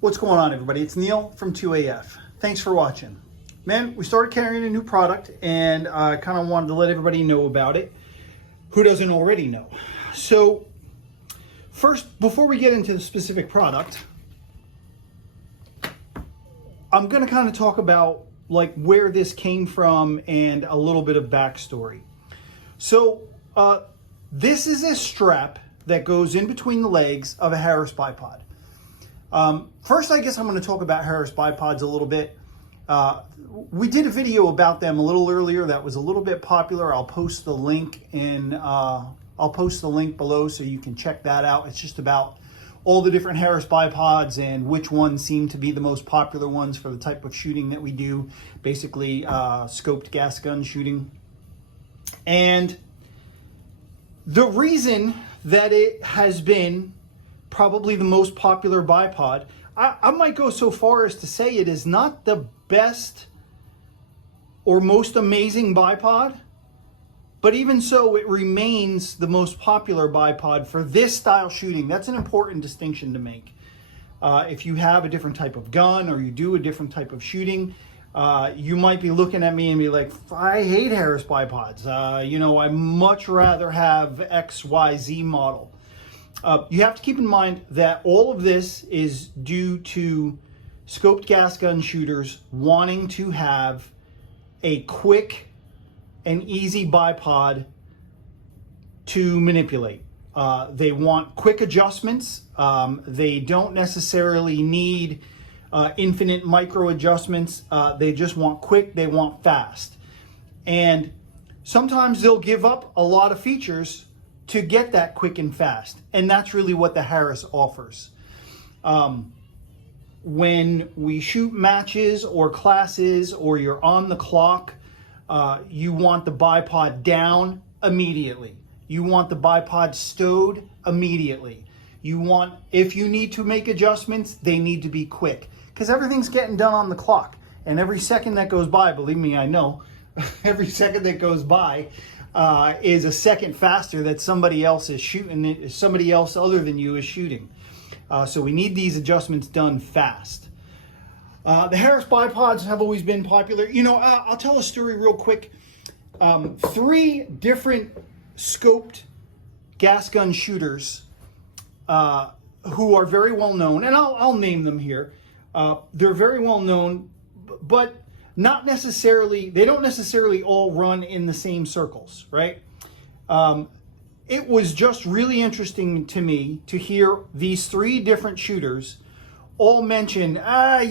What's going on, everybody? It's Neil from 2AF. Thanks for watching. Man, we started carrying a new product and I kind of wanted to let everybody know about it who doesn't already know. So first, before we get into the specific product, I'm going to kind of talk about like where this came from and a little bit of backstory. So this is a strap that goes in between the legs of a Harris bipod. First, I guess I'm going to talk about Harris bipods a little bit. We did a video about them a little earlier that was a little bit popular. I'll post the link below so you can check that out. It's just about all the different Harris bipods and which ones seem to be the most popular ones for the type of shooting that we do, basically scoped gas gun shooting. And the reason that it has been probably the most popular bipod, I might go so far as to say it is not the best or most amazing bipod, but even so, it remains the most popular bipod for this style shooting. That's an important distinction to make. If you have a different type of gun or you do a different type of shooting, you might be looking at me and be like, I hate Harris bipods. I much rather have XYZ model. You have to keep in mind that all of this is due to scoped gas gun shooters wanting to have a quick and easy bipod to manipulate. They want quick adjustments. They don't necessarily need infinite micro adjustments. They just want quick, they want fast. And sometimes they'll give up a lot of features to get that quick and fast. And that's really what the Harris offers. When we shoot matches or classes or you're on the clock, you want the bipod down immediately. You want the bipod stowed immediately. If you need to make adjustments, they need to be quick because everything's getting done on the clock. And every second that goes by, believe me, I know, every second that goes by is a second faster that somebody else is shooting, somebody else other than you is shooting. So we need these adjustments done fast. The Harris bipods have always been popular. I'll tell a story real quick. 3 different scoped gas gun shooters who are very well known, and I'll name them here. They're very well known, but not necessarily, they don't necessarily all run in the same circles, right? It was just really interesting to me to hear these 3 different shooters all mention, I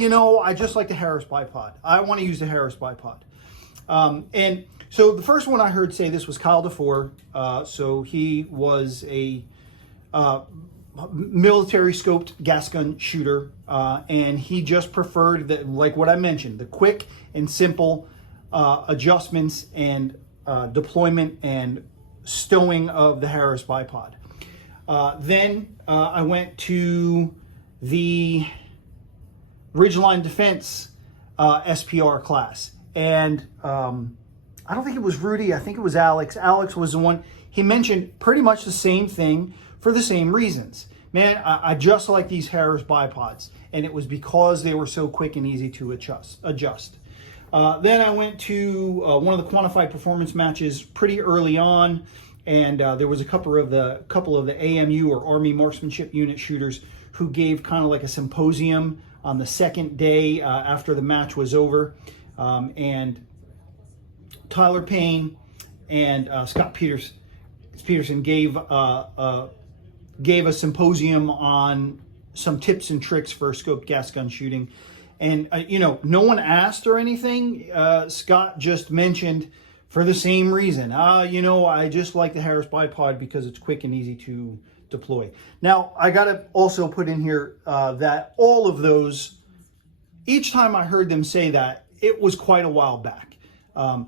just like the Harris bipod. I want to use the Harris bipod. And so the first one I heard say this was Kyle DeFore. So he was a military scoped gas gun shooter, and he just preferred that, like what I mentioned, the quick and simple adjustments and deployment and stowing of the Harris bipod. Then I went to the Ridgeline Defense SPR class, and I don't think it was Rudy, I think it was Alex. Alex was the one, he mentioned pretty much the same thing for the same reasons. Man, I just like these Harris bipods, and it was because they were so quick and easy to adjust. Then I went to one of the quantified performance matches pretty early on, and there was a couple of the AMU or Army Marksmanship Unit shooters who gave kind of like a symposium on the second day after the match was over, and Tyler Payne and Scott Peterson gave a symposium on some tips and tricks for scoped gas gun shooting. And, no one asked or anything. Scott just mentioned for the same reason. I just like the Harris bipod because it's quick and easy to deploy. Now, I got to also put in here that all of those, each time I heard them say that, it was quite a while back.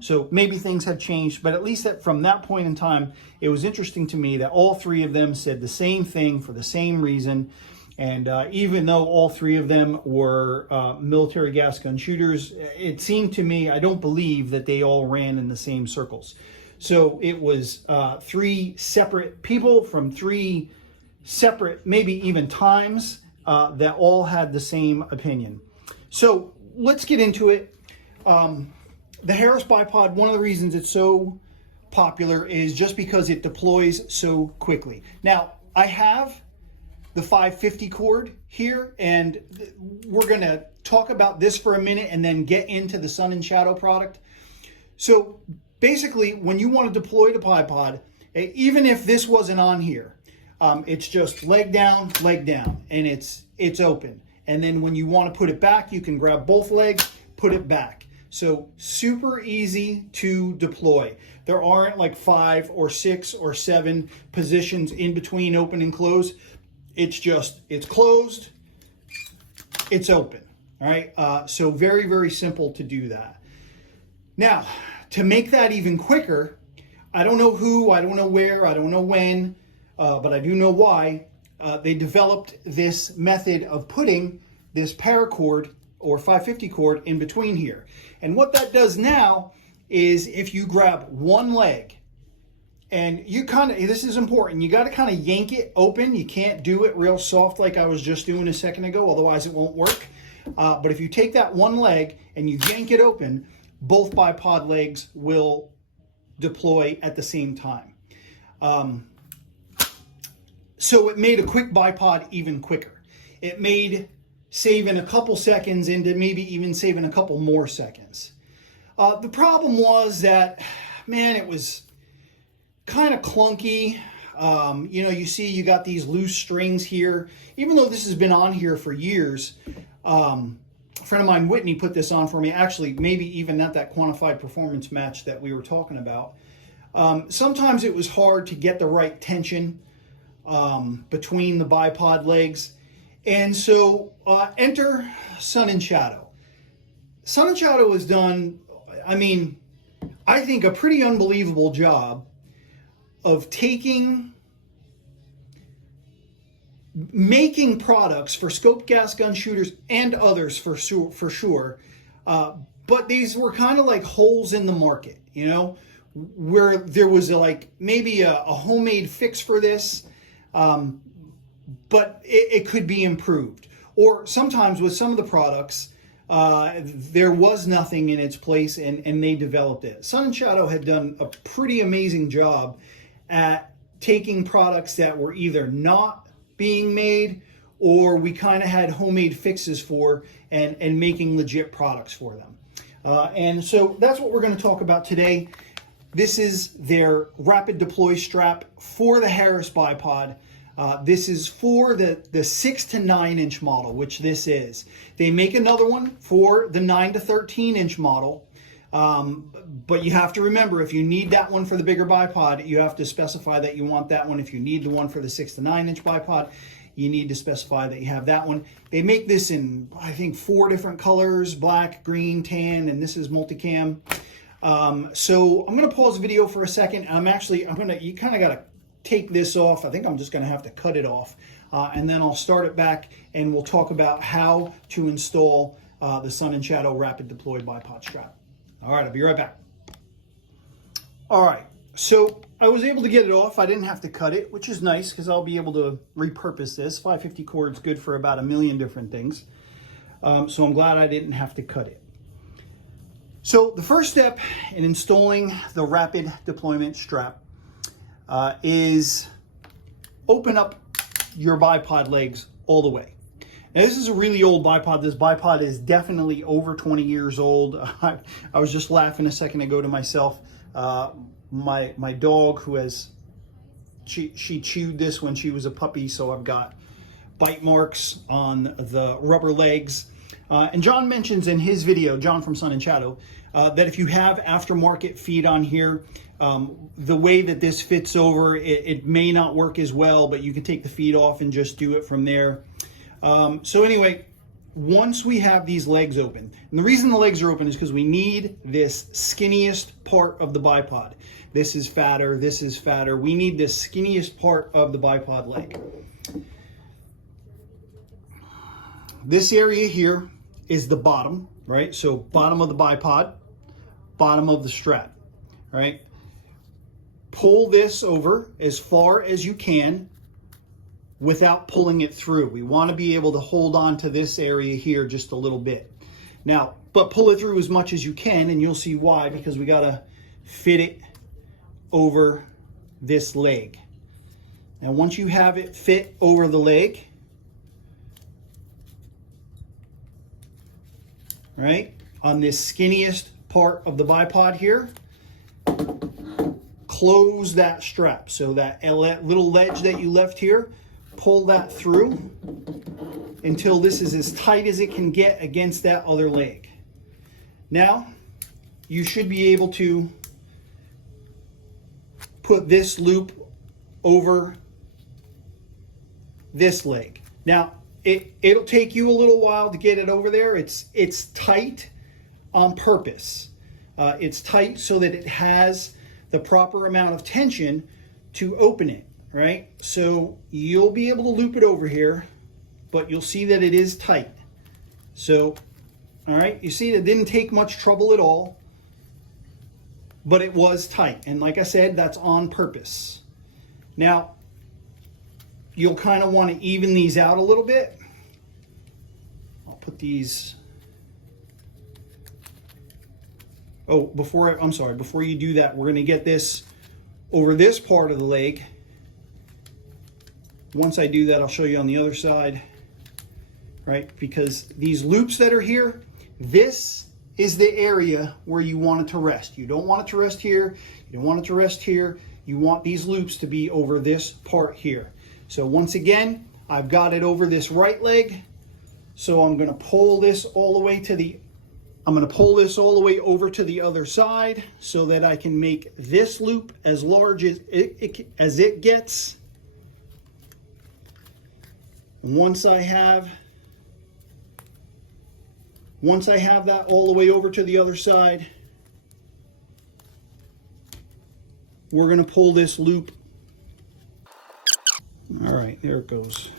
So maybe things have changed, but at least from that point in time, it was interesting to me that all 3 of them said the same thing for the same reason. And even though all 3 of them were military gas gun shooters, it seemed to me, I don't believe that they all ran in the same circles. So it was 3 separate people from 3 separate, maybe even times, that all had the same opinion. So let's get into it. The Harris bipod, one of the reasons it's so popular is just because it deploys so quickly. Now, I have the 550 cord here, and we're going to talk about this for a minute and then get into the Sun and Shadow product. So basically, when you want to deploy the bipod, even if this wasn't on here, it's just leg down, and it's open. And then when you want to put it back, you can grab both legs, put it back. So super easy to deploy. There aren't like 5 or 6 or 7 positions in between open and close. It's just, it's closed, it's open. All right, so very, very simple to do that. Now, to make that even quicker, I don't know who, I don't know where, I don't know when, but I do know why. They developed this method of putting this paracord or 550 cord in between here. And what that does now is if you grab one leg and you kind of, this is important, you got to kind of yank it open. You can't do it real soft like I was just doing a second ago, otherwise it won't work. But if you take that one leg and you yank it open, both bipod legs will deploy at the same time. So it made a quick bipod even quicker. It made saving a couple seconds into maybe even saving a couple more seconds. The problem was that, man, it was kind of clunky. You know, you see you got these loose strings here. Even though this has been on here for years, a friend of mine, Whitney, put this on for me. Actually, maybe even at that quantified performance match that we were talking about. Sometimes it was hard to get the right tension between the bipod legs. And so enter Sun and Shadow. Sun and Shadow has done, I mean, I think a pretty unbelievable job of making products for scope gas gun shooters and others for sure. But these were kind of like holes in the market, you know, where there was maybe a homemade fix for this. But it could be improved. Or sometimes with some of the products, there was nothing in its place and they developed it. Sun and Shadow had done a pretty amazing job at taking products that were either not being made or we kind of had homemade fixes for and making legit products for them. And so that's what we're going to talk about today. This is their rapid deploy strap for the Harris bipod. This is for the 6 to 9 inch model, which this is. They make another one for the 9 to 13 inch model. But you have to remember, if you need that one for the bigger bipod, you have to specify that you want that one. If you need the one for the 6 to 9 inch bipod, you need to specify that you have that one. They make this in, I think, 4 different colors: black, green, tan, and this is multicam. So I'm going to pause the video for a second. You kind of got to take this off. I think I'm just going to have to cut it off, and then I'll start it back and we'll talk about how to install the Sun and Shadow rapid deploy bipod strap. All right, I'll be right back. All right, so I was able to get it off. I didn't have to cut it, which is nice because I'll be able to repurpose this. 550 cord's good for about 1 million different things. So I'm glad I didn't have to cut it. So the first step in installing the rapid deployment strap is open up your bipod legs all the way. Now, this is a really old bipod. This bipod is definitely over 20 years old. I was just laughing a second ago to myself. My dog, she chewed this when she was a puppy, so I've got bite marks on the rubber legs. And John mentions in his video, John from Sun and Shadow, that if you have aftermarket feet on here, the way that this fits over, it may not work as well, but you can take the feet off and just do it from there. So anyway, once we have these legs open, and the reason the legs are open is because we need this skinniest part of the bipod. This is fatter, this is fatter. We need this skinniest part of the bipod leg. This area here is the bottom, right? So bottom of the bipod, bottom of the strap, right? Pull this over as far as you can without pulling it through. We want to be able to hold on to this area here just a little bit. Now, but pull it through as much as you can, and you'll see why, because we got to fit it over this leg. Now, once you have it fit over the leg, right, on this skinniest part of the bipod here, close that strap. So that little ledge that you left here, pull that through until this is as tight as it can get against that other leg. Now, you should be able to put this loop over this leg. Now, it'll take you a little while to get it over there. It's tight on purpose. It's tight so that it has the proper amount of tension to open it, right? So you'll be able to loop it over here, but you'll see that it is tight. So, all right, you see it didn't take much trouble at all, but it was tight. And like I said, that's on purpose. Now, you'll kind of want to even these out a little bit. I'll put these. Oh, before you do that, we're going to get this over this part of the leg. Once I do that, I'll show you on the other side, right? Because these loops that are here, this is the area where you want it to rest. You don't want it to rest here. You don't want it to rest here. You want these loops to be over this part here. So once again, I've got it over this right leg. So I'm going to pull this all the way over to the other side so that I can make this loop as large as it gets. And once I have that all the way over to the other side, we're going to pull this loop. All right, there it goes.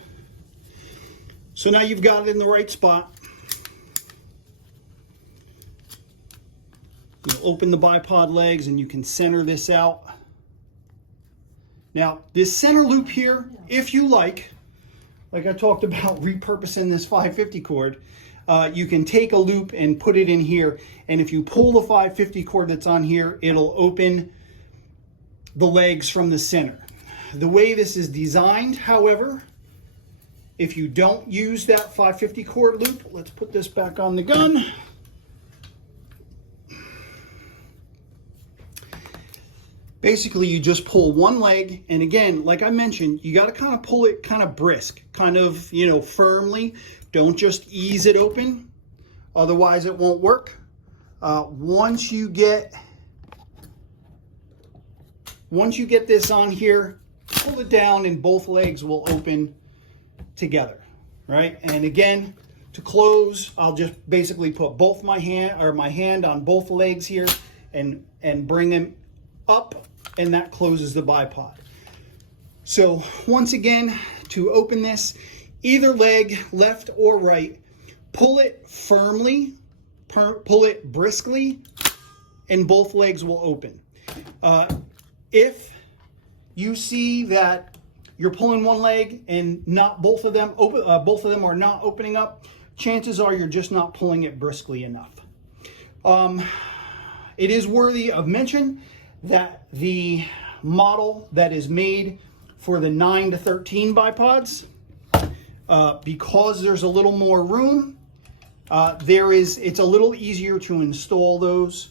So now you've got it in the right spot. You open the bipod legs and you can center this out. Now, this center loop here, if you like I talked about repurposing this 550 cord, you can take a loop and put it in here. And if you pull the 550 cord that's on here, it'll open the legs from the center. The way this is designed, however, if you don't use that 550 cord loop, let's put this back on the gun. Basically, you just pull one leg, and again, like I mentioned, you got to kind of pull it kind of brisk, kind of, firmly. Don't just ease it open, otherwise it won't work. Once you get this on here, pull it down and both legs will open together, right? And again, to close, I'll just basically put both my hand on both legs here and bring them up, and that closes the bipod. So once again, to open this, either leg, left or right, pull it firmly, pull it briskly, and both legs will open. If you see that you're pulling one leg and not both of them are not opening up, chances are you're just not pulling it briskly enough. It is worthy of mention that the model that is made for the 9 to 13 bipods, because there's a little more room, it's a little easier to install those.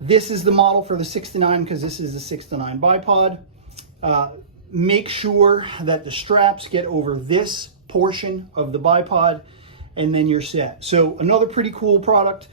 This is the model for the 6 to 9 because this is the 6 to 9 bipod. Make sure that the straps get over this portion of the bipod, and then you're set. So another pretty cool product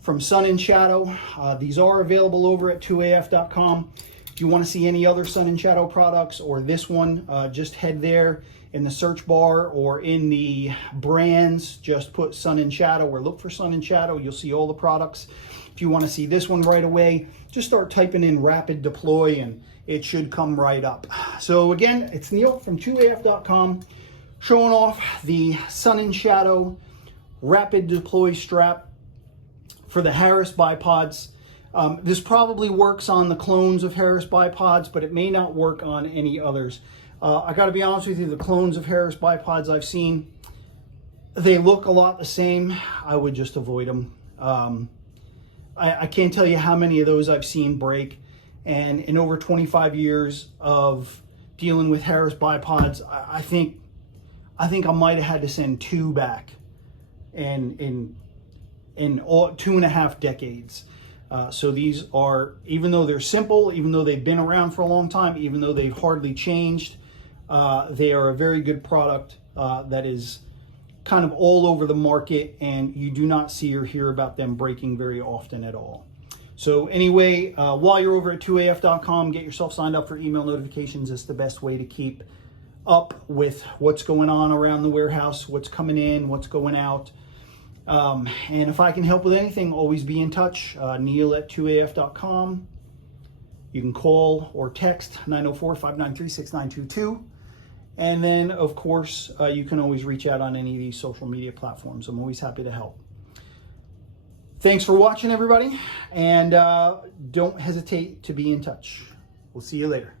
from Sun and Shadow. These are available over at 2af.com. If you want to see any other Sun and Shadow products or this one, just head there in the search bar or in the brands, just put Sun and Shadow or look for Sun and Shadow. You'll see all the products. If you want to see this one right away, just start typing in Rapid Deploy and it should come right up. So again, it's Neil from 2af.com showing off the Sun and Shadow Rapid Deploy strap for the Harris bipods. This probably works on the clones of Harris bipods, but it may not work on any others. I got to be honest with you, the clones of Harris bipods I've seen, they look a lot the same. I would just avoid them. I can't tell you how many of those I've seen break. And in over 25 years of dealing with Harris bipods, I think I might have had to send 2 back in all 2.5 decades. So these are, even though they're simple, even though they've been around for a long time, even though they've hardly changed, they are a very good product that is kind of all over the market, and you do not see or hear about them breaking very often at all. So anyway, while you're over at 2af.com, get yourself signed up for email notifications. It's the best way to keep up with what's going on around the warehouse, what's coming in, what's going out. And if I can help with anything, always be in touch. Neil at 2af.com. You can call or text 904-593-6922. And then, of course, you can always reach out on any of these social media platforms. I'm always happy to help. Thanks for watching, everybody. And don't hesitate to be in touch. We'll see you later.